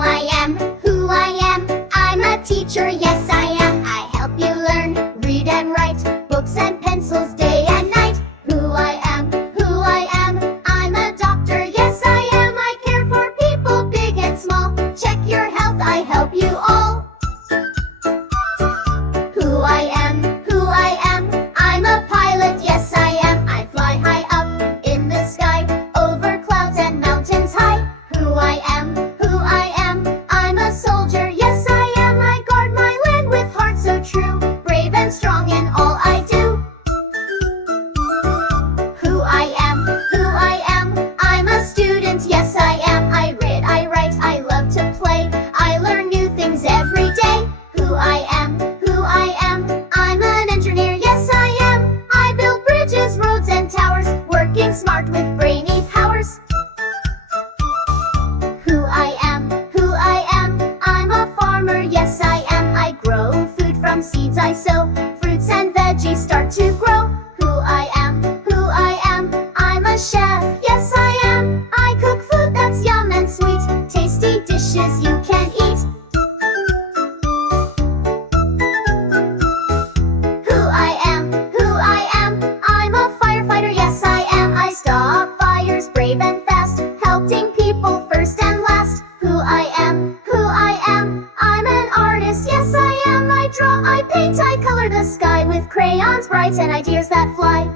who I am, I'm a teacher, yes I am. I help you learn, read and write, books and pencils day and night. Who I am, I'm a doctor, yes I am. I care for people big and small, check your health, I help you all. Who I am, I'm a pilot, yes I am. I fly high up in the sky, over clouds and mountains high. Who I am, I'm a soldier, yes I am. I guard my land with heart so true, brave and strong in all I do. Who I am, I'm a student, yes I am. I read, I write, I love to play, I learn new things every day. Who I am, I'm an engineer, yes I am. I build bridges, roads and towers, working smart with brainy powers. Who I am, I'm a farmer, yes I am. I grow food from seeds I sow, fruits and veggies start to grow. Who I am, I'm a chef, yes I am. I cook food that's yum and sweet, tasty dishes you can eat. Who I am, I'm a firefighter, yes I am. I stop fires brave and fast, helping people first and last. Who I am, I'm an artist, yes I am. I draw, I paint, I color the sky with crayons bright and ideas that fly.